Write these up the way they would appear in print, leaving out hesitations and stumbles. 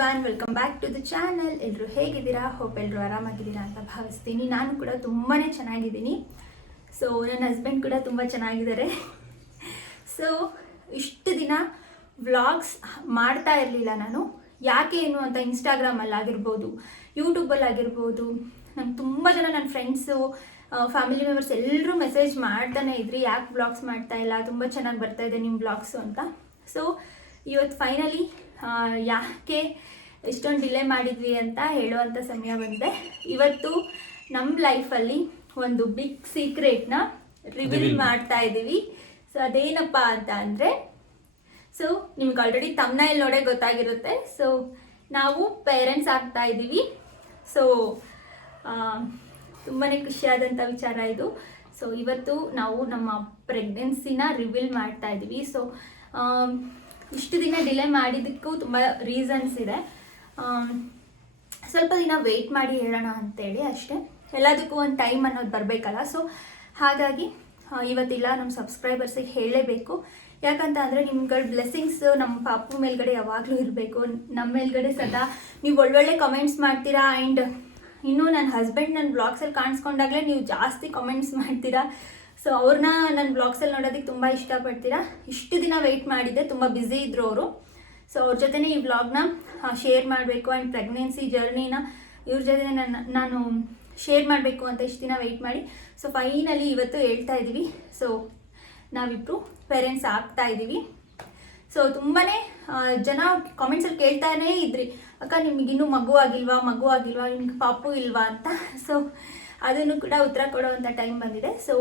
Everyone, welcome back to the channel. ಎಲ್ಲರೂ ಹೇಗಿದ್ದೀರಾ? Hope ಎಲ್ಲರೂ ಆರಾಮಾಗಿದ್ದೀರಾ ಅಂತ ಭಾವಿಸ್ತೀನಿ. ನಾನು ಕೂಡ ತುಂಬಾ ಚೆನ್ನಾಗಿದ್ದೀನಿ. ಸೊ ನನ್ನ ಹಸ್ಬೆಂಡ್ ಕೂಡ ತುಂಬ ಚೆನ್ನಾಗಿದ್ದಾರೆ. ಸೊ ಇಷ್ಟು ದಿನ ವ್ಲಾಗ್ಸ್ ಮಾಡ್ತಾ ಇರಲಿಲ್ಲ ನಾನು. ಯಾಕೆ ಏನು ಅಂತ ಇನ್ಸ್ಟಾಗ್ರಾಮಲ್ಲಾಗಿರ್ಬೋದು, ಯೂಟ್ಯೂಬಲ್ಲಾಗಿರ್ಬೋದು, ನಂಗೆ ತುಂಬ ಜನ ನನ್ನ ಫ್ರೆಂಡ್ಸು, ಫ್ಯಾಮಿಲಿ ಮೆಂಬರ್ಸ್ ಎಲ್ಲರೂ ಮೆಸೇಜ್ ಮಾಡ್ತಾನೆ ಇದ್ರಿ, ಯಾಕೆ ವ್ಲಾಗ್ಸ್ ಮಾಡ್ತಾ ಇಲ್ಲ, ತುಂಬ ಚೆನ್ನಾಗಿ ಬರ್ತಾ ಇದೆ ನಿಮ್ಮ ವ್ಲಾಗ್ಸು ಅಂತ. ಸೊ ಇವತ್ತು ಫೈನಲಿ ಯಾಕೆ ಇಷ್ಟೊಂದು ಡಿಲೇ ಮಾಡಿದ್ವಿ ಅಂತ ಹೇಳುವಂಥ ಸಮಯ ಬಂದಿದೆ. ಇವತ್ತು ನಮ್ಮ ಲೈಫಲ್ಲಿ ಒಂದು ಬಿಗ್ ಸೀಕ್ರೆಟ್ನ ರಿವೀಲ್ ಮಾಡ್ತಾ ಇದ್ದೀವಿ. ಸೊ ಅದೇನಪ್ಪ ಅಂತ ಅಂದರೆ, ಸೊ ನಿಮ್ಗೆ ಆಲ್ರೆಡಿ ತಮ್ನೈಲ್ ನೋಡೇ ಗೊತ್ತಾಗಿರುತ್ತೆ. ಸೊ ನಾವು ಪೇರೆಂಟ್ಸ್ ಆಗ್ತಾ ಇದ್ದೀವಿ. ಸೊ ತುಂಬಾ ಖುಷಿಯಾದಂಥ ವಿಚಾರ ಇದು. ಸೊ ಇವತ್ತು ನಾವು ನಮ್ಮ ಪ್ರೆಗ್ನೆನ್ಸಿನ ರಿವೀಲ್ ಮಾಡ್ತಾ ಇದ್ದೀವಿ. ಸೊ ಇಷ್ಟು ದಿನ ಡಿಲೇ ಮಾಡಿದ್ದಕ್ಕೂ ತುಂಬ ರೀಸನ್ಸ್ ಇದೆ. ಸ್ವಲ್ಪ ದಿನ ವೆಯ್ಟ್ ಮಾಡಿ ಹೇಳೋಣ ಅಂತೇಳಿ ಅಷ್ಟೇ. ಎಲ್ಲದಕ್ಕೂ ಒಂದು ಟೈಮ್ ಅನ್ನೋದು ಬರಬೇಕಲ್ಲ. ಸೊ ಹಾಗಾಗಿ ಇವತ್ತಿಲ್ಲ, ನಮ್ಮ ಸಬ್ಸ್ಕ್ರೈಬರ್ಸಿಗೆ ಹೇಳಲೇಬೇಕು. ಯಾಕಂತ ಅಂದರೆ ನಿಮ್ಗಳ ಬ್ಲೆಸ್ಸಿಂಗ್ಸ್ ನಮ್ಮ ಪಾಪು ಮೇಲ್ಗಡೆ ಯಾವಾಗಲೂ ಇರಬೇಕು. ನಮ್ಮ ಮೇಲ್ಗಡೆ ಸದಾ ನೀವು ಒಳ್ಳೊಳ್ಳೆ ಕಮೆಂಟ್ಸ್ ಮಾಡ್ತೀರಾ. ಆ್ಯಂಡ್ ಇನ್ನೂ ನನ್ನ ಹಸ್ಬೆಂಡ್ ನನ್ನ ಬ್ಲಾಗ್ಸಲ್ಲಿ ಕಾಣಿಸ್ಕೊಂಡಾಗಲೇ ನೀವು ಜಾಸ್ತಿ ಕಮೆಂಟ್ಸ್ ಮಾಡ್ತೀರಾ. ಸೊ ಅವ್ರನ್ನ ನನ್ನ ಬ್ಲಾಗ್ಸಲ್ಲಿ ನೋಡೋದಕ್ಕೆ ತುಂಬ ಇಷ್ಟಪಡ್ತೀರಾ. ಇಷ್ಟು ದಿನ ವೆಯ್ಟ್ ಮಾಡಿದ್ದೆ, ತುಂಬ ಬ್ಯುಸಿ ಇದ್ದರು ಅವರು. ಸೊ ಅವ್ರ ಜೊತೆನೇ ಈ ವ್ಲಾಗ್ನ ಶೇರ್ ಮಾಡಬೇಕು ಆ್ಯಂಡ್ ಪ್ರೆಗ್ನೆನ್ಸಿ ಜರ್ನಿನ ಇವ್ರ ಜೊತೆ ನಾನು ಶೇರ್ ಮಾಡಬೇಕು ಅಂತ ಇಷ್ಟು ದಿನ ವೆಯ್ಟ್ ಮಾಡಿ ಸೊ ಫೈನಲಿ ಇವತ್ತು ಹೇಳ್ತಾ ಇದ್ದೀವಿ. ಸೊ ನಾವಿಬ್ಬರು ಪೇರೆಂಟ್ಸ್ ಆಗ್ತಾ ಇದ್ದೀವಿ. ಸೊ ತುಂಬಾ ಜನ ಕಾಮೆಂಟ್ಸಲ್ಲಿ ಕೇಳ್ತಾನೇ ಇದ್ರಿ, ಅಕ್ಕ ನಿಮಗಿನ್ನೂ ಮಗು ಆಗಿಲ್ವಾ ನಿಮ್ಗೆ ಪಾಪು ಇಲ್ವಾ ಅಂತ. ಸೊ ಅದನ್ನು ಕೂಡ ಉತ್ತರ ಕೊಡೋವಂಥ ಟೈಮ್ ಬಂದಿದೆ. ಸೊ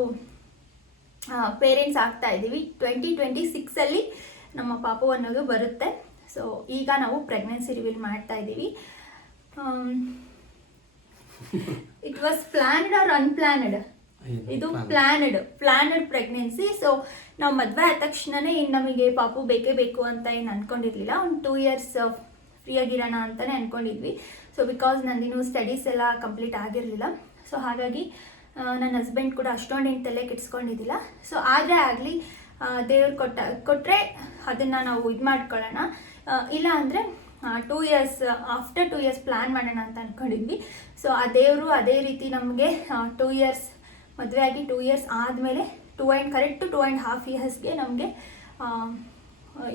ಪೇರೆಂಟ್ಸ್ ಆಗ್ತಾ ಇದ್ದೀವಿ. 2026 ನಮ್ಮ ಪಾಪು ಅನ್ನೋದು ಬರುತ್ತೆ. ಸೊ ಈಗ ನಾವು ಪ್ರೆಗ್ನೆನ್ಸಿ ರಿವೀಲ್ ಮಾಡ್ತಾ ಇದ್ದೀವಿ. It was planned or unplanned? ಇದು ಪ್ಲಾನ್ಡ್ ಪ್ರೆಗ್ನೆನ್ಸಿ. ಸೊ ನಾವು ಮದುವೆ ಆದ ತಕ್ಷಣನೇ ಇನ್ನು ನಮಗೆ ಪಾಪು ಬೇಕೇ ಬೇಕು ಅಂತ ಏನು ಅಂದ್ಕೊಂಡಿರ್ಲಿಲ್ಲ. ಒಂದು 2 years ಫ್ರೀಯಾಗಿರೋಣ ಅಂತಲೇ ಅಂದ್ಕೊಂಡಿದ್ವಿ. ಸೊ ಬಿಕಾಸ್ ನಂದಿನ್ನೂ ಸ್ಟಡೀಸ್ ಎಲ್ಲ ಕಂಪ್ಲೀಟ್ ಆಗಿರಲಿಲ್ಲ. ಸೊ ಹಾಗಾಗಿ ನನ್ನ ಹಸ್ಬೆಂಡ್ ಕೂಡ ಅಷ್ಟೊಂದೇನು ತಲೆ ಕೆಡಿಸ್ಕೊಂಡಿದ್ದಿಲ್ಲ. ಸೊ ಆದರೆ ಆಗಲಿ, ದೇವ್ರು ಕೊಟ್ಟರೆ ಅದನ್ನು ನಾವು ಇದು ಮಾಡ್ಕೊಳ್ಳೋಣ, ಇಲ್ಲ ಅಂದರೆ 2 years ಆಫ್ಟರ್ 2 years ಪ್ಲ್ಯಾನ್ ಮಾಡೋಣ ಅಂತ ಅಂದ್ಕೊಂಡಿದ್ವಿ. ಸೊ ಆ ದೇವರು ಅದೇ ರೀತಿ ನಮಗೆ 2 years ಮದುವೆ ಆಗಿ 2 years ಆದಮೇಲೆ ಕರೆಕ್ಟು 2.5 yearsಗೆ ನಮಗೆ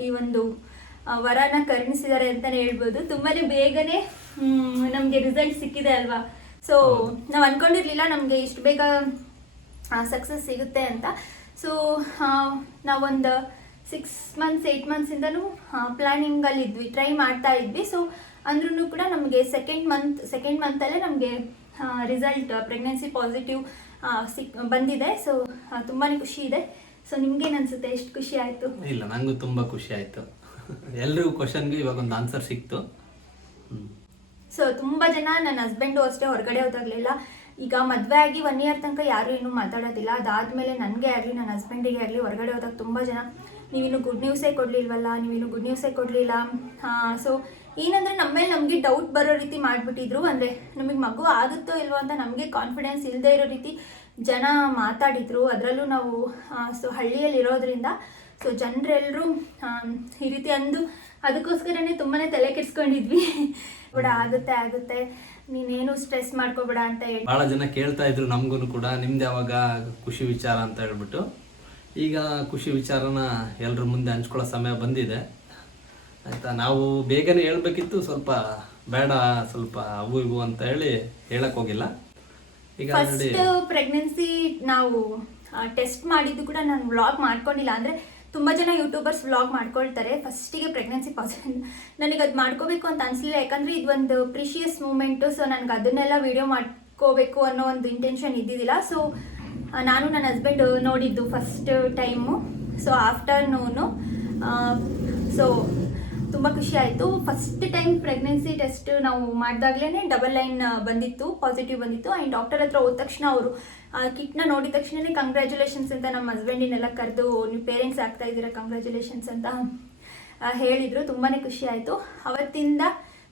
ಈ ಒಂದು ವರನ ಕರುಣಿಸಿದ್ದಾರೆ ಅಂತಲೇ ಹೇಳ್ಬೋದು. ತುಂಬಾ ಬೇಗನೆ ನಮಗೆ ರಿಸಲ್ಟ್ ಸಿಕ್ಕಿದೆ ಅಲ್ವಾ. ಸೊ ನಾವು ಅಂದ್ಕೊಂಡಿರಲಿಲ್ಲ ನಮಗೆ ಇಷ್ಟು ಬೇಗ ಸಕ್ಸಸ್ ಸಿಗುತ್ತೆ ಅಂತ. ಸೊ ನಾವೊಂದು 6 months 8 monthsinದನೂ ಪ್ಲ್ಯಾನಿಂಗಲ್ಲಿದ್ವಿ, ಟ್ರೈ ಮಾಡ್ತಾ ಇದ್ವಿ. ಸೊ ಅಂದ್ರೂ ಕೂಡ ನಮಗೆ ಸೆಕೆಂಡ್ ಮಂತಲ್ಲೇ ನಮಗೆ ರಿಸಲ್ಟ್ ಪ್ರೆಗ್ನೆನ್ಸಿ ಪಾಸಿಟಿವ್ ಬಂದಿದೆ. ಸೊ ತುಂಬಾ ಖುಷಿ ಇದೆ. ಸೊ ನಿಮ್ಗೇನು ಅನಿಸುತ್ತೆ? ಎಷ್ಟು ಖುಷಿ ಆಯಿತು? ಇಲ್ಲ, ನನಗೂ ತುಂಬ ಖುಷಿ ಆಯಿತು. ಎಲ್ಲರಿಗೂ ಕ್ವಶನ್ಗೆ ಇವಾಗ ಒಂದು ಆನ್ಸರ್ ಸಿಕ್ತು. ಸೊ ತುಂಬ ಜನ, ನನ್ನ ಹಸ್ಬೆಂಡು ಅಷ್ಟೇ, ಹೊರಗಡೆ ಹೋದಾಗಲೆಲ್ಲ ಈಗ ಮದುವೆ ಆಗಿ 1 year ತನಕ ಯಾರೂ ಏನೂ ಮಾತಾಡೋದಿಲ್ಲ. ಅದಾದಮೇಲೆ ನನಗೆ ಆಗಲಿ ನನ್ನ ಹಸ್ಬೆಂಡಿಗೆ ಆಗಲಿ ಹೊರಗಡೆ ಹೋದಾಗ ತುಂಬ ಜನ ನೀವಿನ್ನೂ ಗುಡ್ ನ್ಯೂಸೇ ಕೊಡಲಿಲ್ಲ. ಸೊ ಏನಂದರೆ ನಮ್ಮ ಮೇಲೆ ನಮಗೆ ಡೌಟ್ ಬರೋ ರೀತಿ ಮಾಡಿಬಿಟ್ಟಿದ್ರು. ಅಂದರೆ ನಮಗೆ ಮಗು ಆಗುತ್ತೋ ಇಲ್ವೋ ಅಂತ ನಮಗೆ ಕಾನ್ಫಿಡೆನ್ಸ್ ಇಲ್ಲದೆ ಇರೋ ರೀತಿ ಜನ ಮಾತಾಡಿದರು. ಅದರಲ್ಲೂ ನಾವು ಸೊ ಹಳ್ಳಿಯಲ್ಲಿ ಇರೋದ್ರಿಂದ ಸೊ ಜನರೆಲ್ಲರೂ ಈ ರೀತಿ ಅಂದು ಅದಕ್ಕೋಸ್ಕರನೇ ತುಂಬಾ ತಲೆ ಕೆಡಿಸ್ಕೊಂಡಿದ್ವಿ. ಕೂಡ ಆಗುತ್ತೆ, ನೀನೇನು ಸ್ಟ್ರೆಸ್ ಮಾಡ್ಕೋಬೇಡ ಅಂತ ಹೇಳಿ ಭಾಳ ಜನ ಕೇಳ್ತಾ ಇದ್ರು ನಮಗೂ ಕೂಡ, ನಿಮ್ದು ಯಾವಾಗ ಖುಷಿ ವಿಚಾರ ಅಂತ ಹೇಳ್ಬಿಟ್ಟು. ಈಗ ಖುಷಿ ವಿಚಾರನ ಎಲ್ಲರ ಮುಂದೆ ಹಂಚ್ಕೊಳ್ಳೋ ಸಮಯ ಬಂದಿದೆ ಆಯಿತಾ. ನಾವು ಬೇಗನೆ ಹೇಳ್ಬೇಕಿತ್ತು, ಸ್ವಲ್ಪ ಬೇಡ, ಸ್ವಲ್ಪ ಅವು ಇವು ಅಂತ ಹೇಳಿ ಹೇಳಕ್ ಹೋಗಿಲ್ಲ. ಈಗ ಫಸ್ಟ್ ಪ್ರೆಗ್ನೆನ್ಸಿ ನಾವು ಟೆಸ್ಟ್ ಮಾಡಿದ್ದು ಕೂಡ ನಾನು ವ್ಲಾಗ್ ಮಾಡ್ಕೊಂಡಿಲ್ಲ. ಅಂದರೆ ತುಂಬ ಜನ ಯೂಟ್ಯೂಬರ್ಸ್ ವ್ಲಾಗ್ ಮಾಡ್ಕೊಳ್ತಾರೆ ಫಸ್ಟಿಗೆ ಪ್ರೆಗ್ನೆನ್ಸಿ ಪಾಸಿಟಿವ್. ನನಗೆ ಅದು ಮಾಡ್ಕೋಬೇಕು ಅಂತ ಅನಿಸಲಿಲ್ಲ, ಯಾಕಂದರೆ ಇದು ಒಂದು ಪ್ರಿಷಿಯಸ್ ಮೂಮೆಂಟು. ಸೊ ನನಗೆ ಅದನ್ನೆಲ್ಲ ವೀಡಿಯೋ ಮಾಡ್ಕೋಬೇಕು ಅನ್ನೋ ಒಂದು ಇಂಟೆನ್ಷನ್ ಇದ್ದಿದ್ದಿಲ್ಲ. ಸೊ ನಾನು ನನ್ನ ಹಸ್ಬೆಂಡ್ ನೋಡಿದ್ದು first time. So afternoon so ತುಂಬ ಖುಷಿ ಆಯಿತು. ಫಸ್ಟ್ ಟೈಮ್ ಪ್ರೆಗ್ನೆನ್ಸಿ ಟೆಸ್ಟ್ ನಾವು ಮಾಡಿದಾಗಲೇ ಡಬಲ್ ಲೈನ್ ಪಾಸಿಟಿವ್ ಬಂದಿತ್ತು. ಆ್ಯಂಡ್ ಡಾಕ್ಟರ್ ಹತ್ರ ಹೋದ ತಕ್ಷಣ ಅವರು ಕಿಟ್ನ ನೋಡಿದ ತಕ್ಷಣವೇ ಕಂಗ್ರ್ಯಾಚುಲೇಷನ್ಸ್ ಅಂತ ನಮ್ಮ ಹಸ್ಬೆಂಡಿನೆಲ್ಲ ಕರೆದು, ನೀವು ಪೇರೆಂಟ್ಸ್ ಆಗ್ತಾ ಇದ್ದೀರಾ, ಕಂಗ್ರ್ಯಾಚುಲೇಷನ್ಸ್ ಅಂತ ಹೇಳಿದರು. ತುಂಬಾ ಖುಷಿ ಆಯಿತು. ಅವತ್ತಿಂದ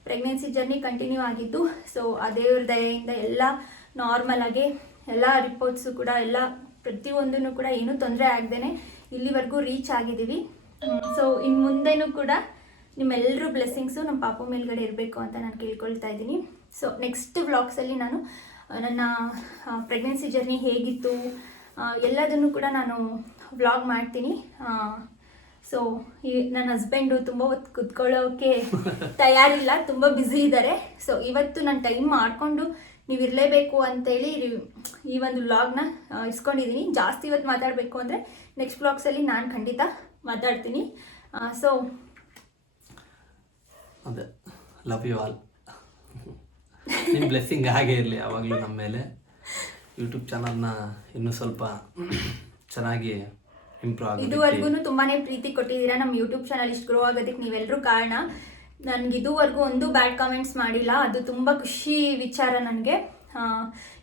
ಪ್ರೆಗ್ನೆನ್ಸಿ ಜರ್ನಿ ಕಂಟಿನ್ಯೂ ಆಗಿದ್ದು. ಸೊ ಆ ದೇವ್ರ ದಯೆಯಿಂದ ಎಲ್ಲ ನಾರ್ಮಲ್ ಆಗಿ ಎಲ್ಲ ರಿಪೋರ್ಟ್ಸು ಕೂಡ ಎಲ್ಲ ಪ್ರತಿಯೊಂದೂ ಕೂಡ ಏನೂ ತೊಂದರೆ ಆಗದೇನೆ ಇಲ್ಲಿವರೆಗೂ ರೀಚ್ ಆಗಿದ್ದೀವಿ. ಸೊ ಇನ್ನು ಮುಂದೆನೂ ಕೂಡ ನಿಮ್ಮೆಲ್ಲರೂ ಬ್ಲೆಸ್ಸಿಂಗ್ಸು ನಮ್ಮ ಪಾಪು ಮೇಲ್ಗಡೆ ಇರಬೇಕು ಅಂತ ನಾನು ಕೇಳ್ಕೊಳ್ತಾ ಇದ್ದೀನಿ. ಸೊ ನೆಕ್ಸ್ಟ್ ವ್ಲಾಗ್ಸಲ್ಲಿ ನಾನು ನನ್ನ ಪ್ರೆಗ್ನೆನ್ಸಿ ಜರ್ನಿ ಹೇಗಿತ್ತು ಎಲ್ಲದನ್ನು ಕೂಡ ನಾನು ವ್ಲಾಗ್ ಮಾಡ್ತೀನಿ. ಸೊ ನನ್ನ ಹಸ್ಬೆಂಡು ತುಂಬ ಹೊತ್ತು ಕುತ್ಕೊಳ್ಳೋಕ್ಕೆ ತಯಾರಿಲ್ಲ, ತುಂಬ ಬ್ಯುಸಿ ಇದ್ದಾರೆ. ಸೊ ಇವತ್ತು ನಾನು ಟೈಮ್ ಮಾಡಿಕೊಂಡು ನೀವು ಇರಲೇಬೇಕು ಅಂತೇಳಿ ಈ ಒಂದು ವ್ಲಾಗ್ನ ಇಸ್ಕೊಂಡಿದ್ದೀನಿ. ಜಾಸ್ತಿ ಇವತ್ತು ಮಾತಾಡಬೇಕು ಅಂದರೆ ನೆಕ್ಸ್ಟ್ ವ್ಲಾಗ್ಸಲ್ಲಿ ನಾನು ಖಂಡಿತ ಮಾತಾಡ್ತೀನಿ. ಸೊ ಅದೇ ಲವ್ ಯು ಆಲ್. ನಿಮ್ಮ ಬ್ಲೆಸ್ಸಿಂಗ್ ಹಾಗೆ ಇರಲಿ ಯಾವಾಗಲೂ ನಮ್ಮ ಮೇಲೆ. ಯೂಟ್ಯೂಬ್ ಚಾನಲ್ನ ಇನ್ನೂ ಸ್ವಲ್ಪ ಚೆನ್ನಾಗಿ ಇಂಪ್ರೂವ್ ಆಗಿ ಇದುವರೆಗೂ ತುಂಬಾ ಪ್ರೀತಿ ಕೊಟ್ಟಿದ್ದೀರಾ. ನಮ್ಮ ಯೂಟ್ಯೂಬ್ ಚಾನಲ್ ಇಷ್ಟು ಗ್ರೋ ಆಗೋದಕ್ಕೆ ನೀವೆಲ್ಲರೂ ಕಾರಣ. ನನಗೆ ಇದುವರೆಗೂ ಒಂದು ಬ್ಯಾಡ್ ಕಾಮೆಂಟ್ಸ್ ಮಾಡಿಲ್ಲ, ಅದು ತುಂಬ ಖುಷಿ ವಿಚಾರ ನನಗೆ.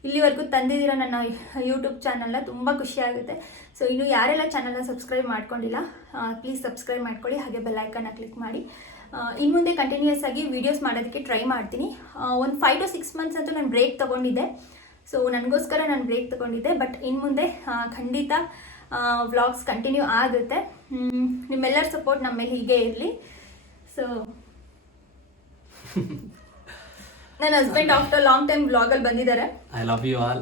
ಇಲ್ಲಿವರೆಗೂ ತಂದಿದ್ದೀರ ನನ್ನ ಯೂಟ್ಯೂಬ್ ಚಾನಲ್ನ, ತುಂಬ ಖುಷಿ ಆಗುತ್ತೆ. ಸೊ ಇನ್ನು ಯಾರೆಲ್ಲ ಚಾನಲ್ನ ಸಬ್ಸ್ಕ್ರೈಬ್ ಮಾಡ್ಕೊಂಡಿಲ್ಲ ಪ್ಲೀಸ್ ಸಬ್ಸ್ಕ್ರೈಬ್ ಮಾಡ್ಕೊಳ್ಳಿ, ಹಾಗೆ ಬೆಲ್ ಐಕನ್ನ ಕ್ಲಿಕ್ ಮಾಡಿ. ಇನ್ನು ಮುಂದೆ ಕಂಟಿನ್ಯೂಸ್ ಆಗಿ ವೀಡಿಯೋಸ್ ಮಾಡೋದಕ್ಕೆ ಟ್ರೈ ಮಾಡ್ತೀನಿ. ಒಂದು 5 to 6 months ಅಂತೂ ನಾನು ಬ್ರೇಕ್ ತೊಗೊಂಡಿದ್ದೆ. ಸೊ ನನಗೋಸ್ಕರ ನಾನು ಬ್ರೇಕ್ ತೊಗೊಂಡಿದ್ದೆ. ಬಟ್ ಇನ್ನು ಮುಂದೆ ಖಂಡಿತ ವ್ಲಾಗ್ಸ್ ಕಂಟಿನ್ಯೂ ಆಗುತ್ತೆ. ನಿಮ್ಮೆಲ್ಲರ ಸಪೋರ್ಟ್ ನಮ್ಮ ಮೇಲೆ ಹೀಗೆ ಇರಲಿ. ಸೊ ನನ್ನ ಹಸ್ಬೆಂಡ್ ಆಫ್ಟರ್ ಲಾಂಗ್ ಟೈಮ್ ವ್ಲಾಗಲ್ಲಿ ಬಂದಿದ್ದಾರೆ. I love you all.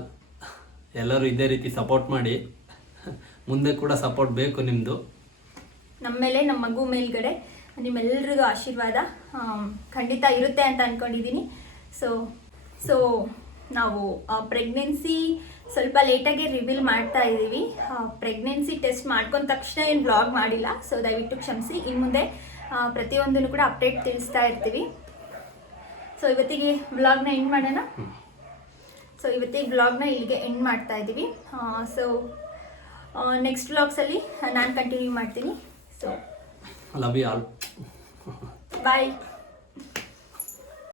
ಎಲ್ಲರೂ ಇದೇ ರೀತಿ ಸಪೋರ್ಟ್ ಮಾಡಿ, ಮುಂದೆ ಕೂಡ ಸಪೋರ್ಟ್ ಬೇಕು ನಿಮ್ಮದು ನಮ್ಮ ಮೇಲೆ, ನಮ್ಮ ಮಗು ಮೇಲ್ಗಡೆ ನಿಮ್ಮೆಲ್ಲರಿಗೂ ಆಶೀರ್ವಾದ ಖಂಡಿತ ಇರುತ್ತೆ ಅಂತ ಅಂದ್ಕೊಂಡಿದ್ದೀನಿ. ಸೊ ನಾವು ಪ್ರೆಗ್ನೆನ್ಸಿ ಸ್ವಲ್ಪ ಲೇಟಾಗಿ ರಿವೀಲ್ ಮಾಡ್ತಾ ಇದ್ದೀವಿ. ಪ್ರೆಗ್ನೆನ್ಸಿ ಟೆಸ್ಟ್ ಮಾಡ್ಕೊಂಡ ತಕ್ಷಣ ಏನು ವ್ಲಾಗ್ ಮಾಡಿಲ್ಲ, ಸೊ ದಯವಿಟ್ಟು ಕ್ಷಮಿಸಿ. ಇನ್ನು ಮುಂದೆ ಪ್ರತಿಯೊಂದನ್ನು ಕೂಡ ಅಪ್ಡೇಟ್ ತಿಳಿಸ್ತಾ ಇರ್ತೀವಿ. ಸೊ ಇವತ್ತಿಗೆ ವ್ಲಾಗ್ನ ಎಂಡ್ ಮಾಡೋಣ. ಸೊ ಇವತ್ತಿಗೆ ವ್ಲಾಗ್ನ ಇಲ್ಲಿಗೆ ಎಂಡ್ ಮಾಡ್ತಾ ಇದ್ದೀವಿ. ಸೊ ನೆಕ್ಸ್ಟ್ ವ್ಲಾಗ್ಸಲ್ಲಿ ನಾನು ಕಂಟಿನ್ಯೂ ಮಾಡ್ತೀನಿ. So love you all. Bye.